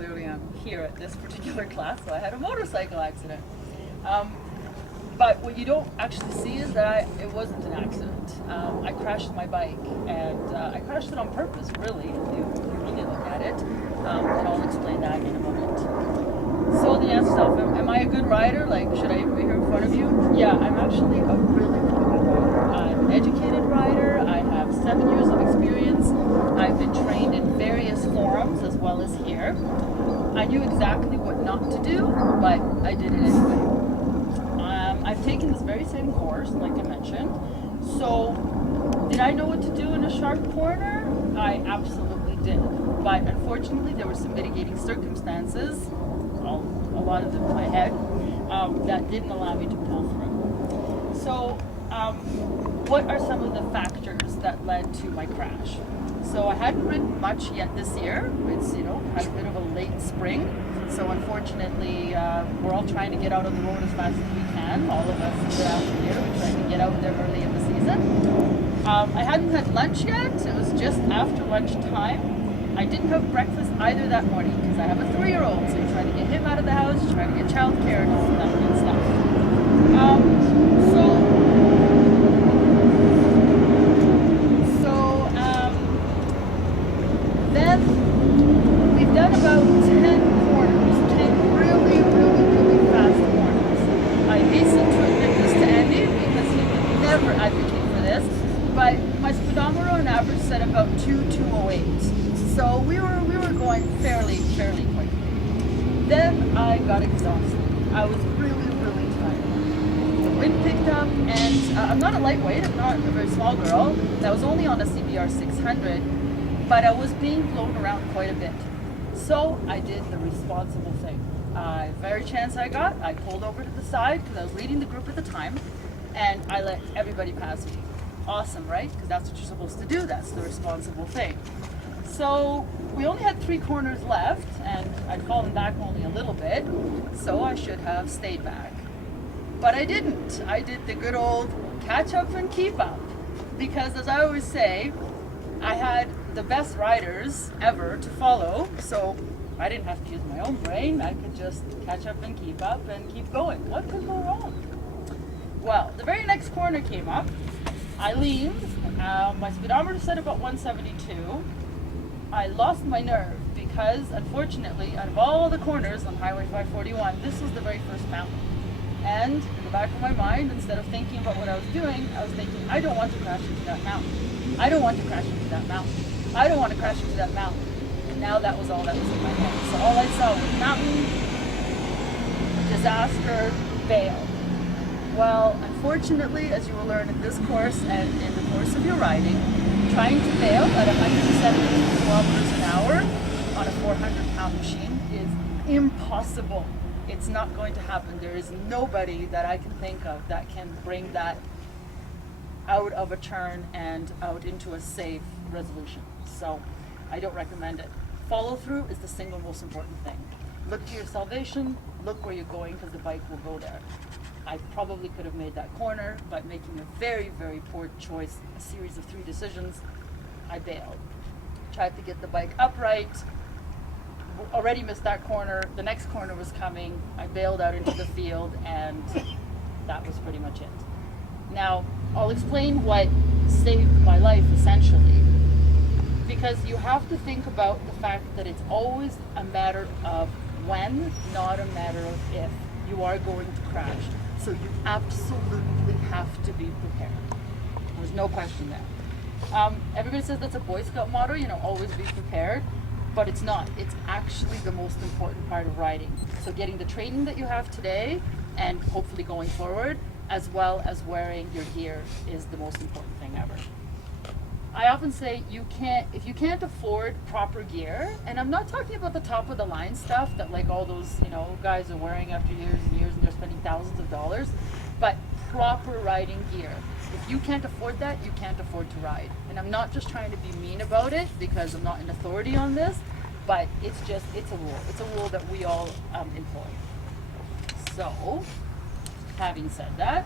clearly I'm here at this particular class, so I had a motorcycle accident. But what you don't actually see is that it wasn't an accident. I crashed my bike, and I crashed it on purpose, really, if you really look at it. And I'll explain that in a moment. So the answer is, am I a good rider? Like, should I even be here in front of you? Yeah, I'm actually a really, really good rider. I'm an educated rider. I have 7 years of experience. I've been trained in various forums as well as here. I knew exactly what not to do, but I did it anyway. I've taken this very same course, like I mentioned. So, did I know what to do in a sharp corner? I absolutely did. But unfortunately, there were some mitigating circumstances, a lot of them in my head, that didn't allow me to pull through. So, what are some of the factors that led to my crash? So I hadn't ridden much yet this year. It's, had a bit of a late spring. So unfortunately, we're all trying to get out on the road as fast as we can. All of us around here, we're trying to get out there early in the season. I hadn't had lunch yet. It was just after lunchtime. I didn't have breakfast either that morning because I have a 3-year-old. So you're trying to get him out of the house, you're trying to get childcare and all of that good stuff. Then we've done about 10 corners, 10 really, really, really fast corners. I hasten to admit this to Andy because he would never advocate for this, but my speedometer on average said about 2:08. So we were going fairly quickly. Then I got exhausted. I was really, really tired. The wind picked up, and I'm not a lightweight, I'm not a very small girl. I was only on a CBR 600. But I was being blown around quite a bit. So I did the responsible thing. Very chance I got, I pulled over to the side because I was leading the group at the time, and I let everybody pass me. Awesome, right? Because that's what you're supposed to do. That's the responsible thing. So we only had 3 corners left, and I'd fallen back only a little bit, so I should have stayed back. But I didn't. I did the good old catch up and keep up. Because as I always say, I had the best riders ever to follow, so I didn't have to use my own brain. I could just catch up and keep going. What could go wrong? Well, the very next corner came up. I leaned. My speedometer said about 172. I lost my nerve because, unfortunately, out of all the corners on Highway 541, this was the very first mountain. And in the back of my mind, instead of thinking about what I was doing, I was thinking, I don't want to crash into that mountain. I don't want to crash into that mountain. I don't want to crash into that mountain. And now that was all that was in my head. So all I saw was mountain, disaster, bail. Well, unfortunately, as you will learn in this course and in the course of your riding, trying to bail at 170 kilometers an hour on a 400-pound machine is impossible. It's not going to happen. There is nobody that I can think of that can bring that out of a turn and out into a safe resolution. So I don't recommend it. Follow through is the single most important thing. Look to your salvation, look where you're going because the bike will go there. I probably could have made that corner, but making a very, very poor choice, a series of 3 decisions, I bailed. Tried to get the bike upright, already missed that corner, the next corner was coming, I bailed out into the field, and that was pretty much it. Now, I'll explain what saved my life essentially, because you have to think about the fact that it's always a matter of when, not a matter of if you are going to crash. So you absolutely have to be prepared. There's no question there. Everybody says that's a Boy Scout motto, always be prepared. But it's not. It's actually the most important part of riding. So getting the training that you have today and hopefully going forward, as well as wearing your gear, is the most important thing ever. I often say if you can't afford proper gear, and I'm not talking about the top of the line stuff that like all those, guys are wearing after years and years and they're spending thousands of dollars, but proper riding gear. If you can't afford that, you can't afford to ride. And I'm not just trying to be mean about it because I'm not an authority on this, but it's a rule. It's a rule that we all employ. So, having said that,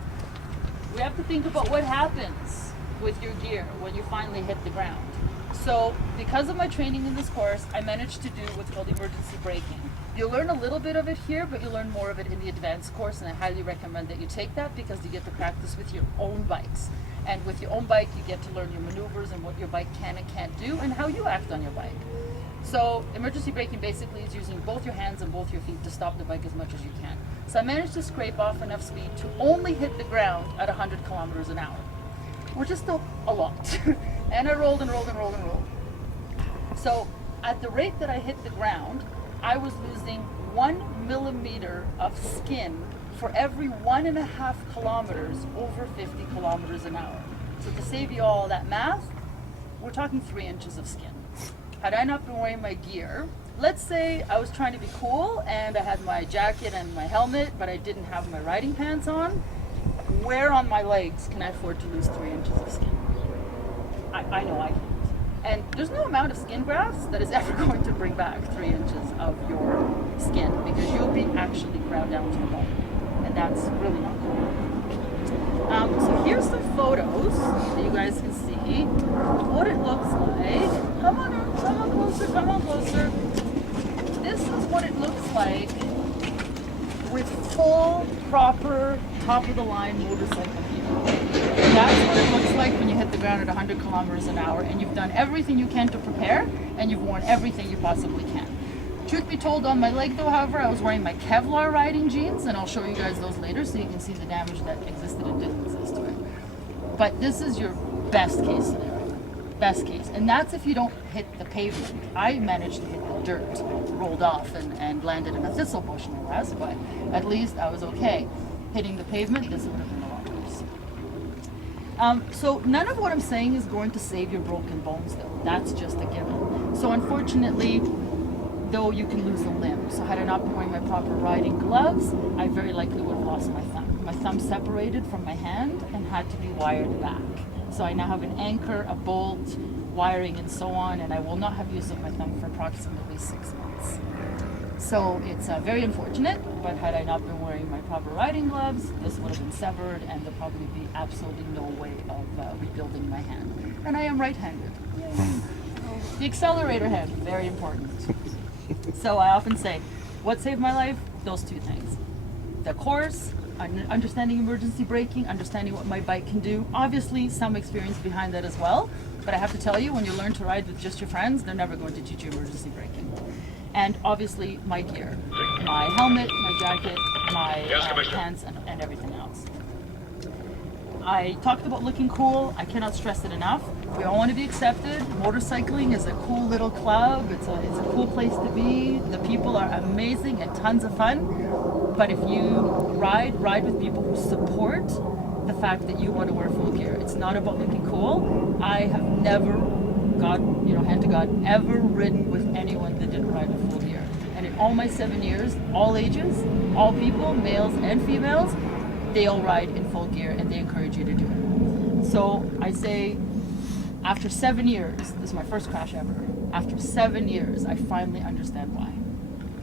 we have to think about what happens with your gear when you finally hit the ground. So because of my training in this course, I managed to do what's called emergency braking. You'll learn a little bit of it here, but you'll learn more of it in the advanced course, and I highly recommend that you take that because you get to practice with your own bikes. And with your own bike, you get to learn your maneuvers and what your bike can and can't do and how you act on your bike. So emergency braking basically is using both your hands and both your feet to stop the bike as much as you can. So I managed to scrape off enough speed to only hit the ground at 100 kilometers an hour, which is still a lot. And I rolled and rolled and rolled and rolled. So at the rate that I hit the ground, I was losing 1 millimeter of skin for every 1.5 kilometers over 50 kilometers an hour. So to save you all that math, we're talking 3 inches of skin. Had I not been wearing my gear, let's say I was trying to be cool and I had my jacket and my helmet, but I didn't have my riding pants on, where on my legs can I afford to lose 3 inches of skin? I know I can't. And there's no amount of skin grafts that is ever going to bring back 3 inches of your skin because you'll be actually ground down to the bone. And that's really not cool. So here's some photos that you guys can see what it looks like. Come on closer, come on closer. This is what it looks like with full, proper, top-of-the-line motorcycle gear. That's what it looks like when you hit the ground at 100 kilometers an hour and you've done everything you can to prepare and you've worn everything you possibly can. Truth be told, on my leg though, however, I was wearing my Kevlar riding jeans, and I'll show you guys those later so you can see the damage that existed and didn't exist to it. But this is your best case scenario. Best case. And that's if you don't hit the pavement. I managed to hit the dirt, rolled off and landed in a thistle bush no less, but at least I was okay. Hitting the pavement, this would have been a lot worse. So none of what I'm saying is going to save your broken bones though. That's just a given. So unfortunately, though you can lose a limb. So had I not been wearing my proper riding gloves, I very likely would have lost my thumb. My thumb separated from my hand and had to be wired back. So I now have an anchor, a bolt, wiring and so on, and I will not have use of my thumb for approximately 6 months. So it's very unfortunate, but had I not been wearing my proper riding gloves, this would have been severed and there'd probably be absolutely no way of rebuilding my hand. And I am right-handed. The accelerator hand, very important. So I often say, what saved my life? Those 2 things. The course, understanding emergency braking, understanding what my bike can do. Obviously, some experience behind that as well. But I have to tell you, when you learn to ride with just your friends, they're never going to teach you emergency braking. And obviously, my gear. My helmet, my jacket, my pants, and everything else. I talked about looking cool. I cannot stress it enough. We all want to be accepted. Motorcycling is a cool little club. It's a cool place to be. The people are amazing and tons of fun. But if you ride with people who support the fact that you want to wear full gear. It's not about looking cool. I have never, hand to God, ever ridden with anyone that didn't ride with full gear. And in all my 7 years, all ages, all people, males and females, they all ride in full gear and they encourage you to do it. So I say, after 7 years, this is my first crash ever, after 7 years, I finally understand why.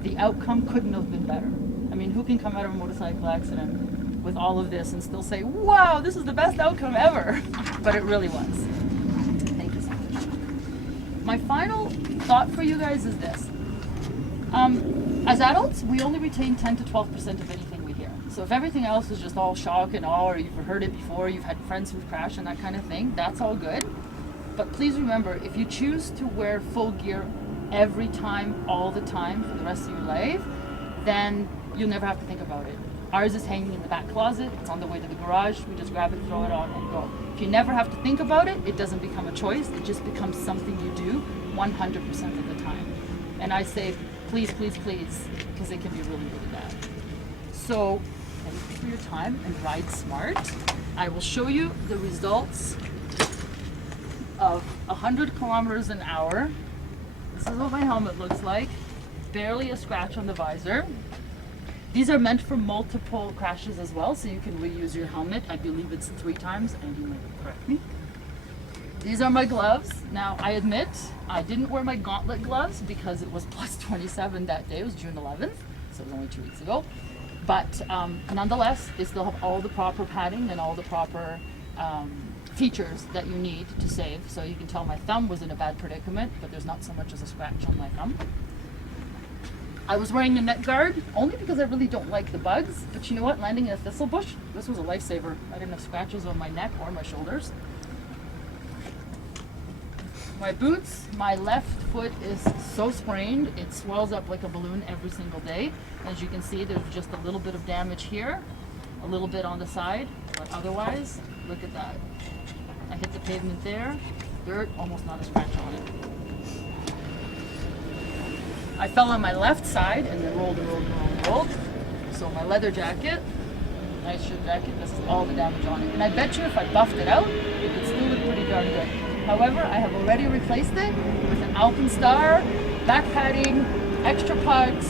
The outcome couldn't have been better. I mean, who can come out of a motorcycle accident with all of this and still say, wow, this is the best outcome ever? But it really was. Thank you so much. My final thought for you guys is this. As adults, we only retain 10 to 12% of anything we hear. So if everything else is just all shock and awe, or you've heard it before, you've had friends who've crashed and that kind of thing, that's all good. But please remember, if you choose to wear full gear every time, all the time, for the rest of your life, then you'll never have to think about it. Ours is hanging in the back closet. It's on the way to the garage. We just grab it, throw it on, and go. If you never have to think about it, it doesn't become a choice. It just becomes something you do 100% of the time. And I say, please, please, please, because it can be really, really bad. So, thank you for your time and ride smart. I will show you the results of 100 kilometers an hour. This is what my helmet looks like. Barely a scratch on the visor. These are meant for multiple crashes as well, so you can reuse your helmet. I believe it's 3 times, and you might correct me. These are my gloves. Now, I admit, I didn't wear my gauntlet gloves because it was plus 27 that day. It was June 11th, so it was only 2 weeks ago. But nonetheless, they still have all the proper padding and all the proper features that you need to save. So you can tell my thumb was in a bad predicament, but there's not so much as a scratch on my thumb. I was wearing a neck guard only because I really don't like the bugs, but you know what, landing in a thistle bush, this was a lifesaver. I didn't have scratches on my neck or my shoulders. My boots, my left foot is so sprained, it swells up like a balloon every single day. As you can see, there's just a little bit of damage here, a little bit on the side, but otherwise, look at that. I hit the pavement there, dirt, almost not a scratch on it. I fell on my left side and then rolled and rolled and rolled and rolled. So my leather jacket, nice shirt jacket, this is all the damage on it. And I bet you if I buffed it out, it would still look pretty darn good. However, I have already replaced it with an Alpenstar, back padding, extra pucks,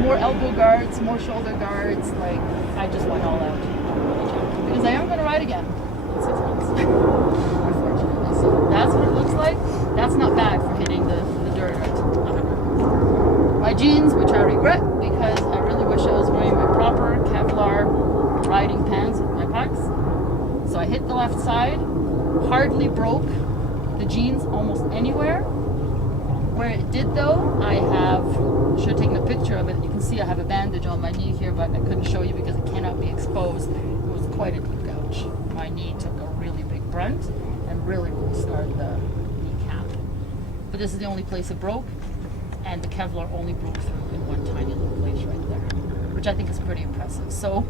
more elbow guards, more shoulder guards. Like, I just went all out on the jacket because I am going to ride again in 6 months, unfortunately. So that's what it looks like. That's not bad for hitting the dirt at 100. My jeans, which I regret because I really wish I was wearing my proper Kevlar riding pants with my pucks. So I hit the left side, hardly broke the jeans almost anywhere. Where it did though, I should have taken a picture of it. You can see I have a bandage on my knee here, but I couldn't show you because it cannot be exposed. It was quite a deep gouge. My knee took a really big brunt and really scarred the kneecap. But this is the only place it broke, and the Kevlar only broke through in one tiny little place right there, which I think is pretty impressive. So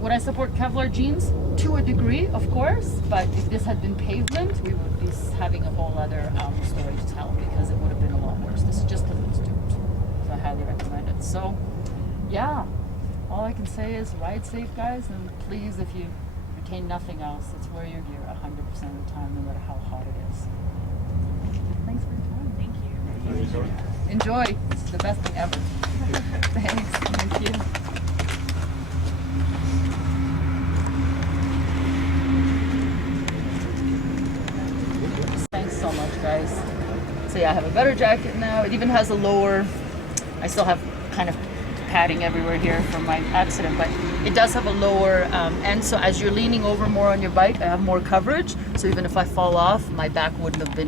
would I support Kevlar jeans? To a degree, of course, but if this had been pavement, we would be having a whole other story to tell because it would have been a lot worse. This is just because it's dirt, so I highly recommend it. So yeah, all I can say is ride safe, guys, and please, if you retain nothing else, it's wear your gear 100% of the time, no matter how hot it is. Thanks for your time. Thank you. Enjoy. This is the best thing ever. Thanks. Thank you. Thanks so much, guys. So yeah, I have a better jacket now. It even has a lower, I still have kind of padding everywhere here from my accident, but it does have a lower end. So as you're leaning over more on your bike, I have more coverage. So even if I fall off, my back wouldn't have been